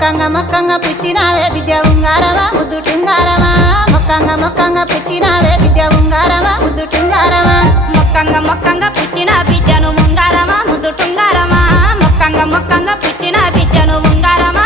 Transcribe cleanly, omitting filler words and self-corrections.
మొక్కంగా పుట్టినావే బిడ్డ ఉంగారమా ముద్దు టుంగారమా మొక్కంగా పుట్టినావే బిడ్డ ఉంగారమా ముద్దు టుంగారమా మొక్కంగా పుట్టిన బిడ్డను ముంగారమా ముద్దు టుంగారమా మొక్కంగా పుట్టిన బిడ్డను ముంగారమా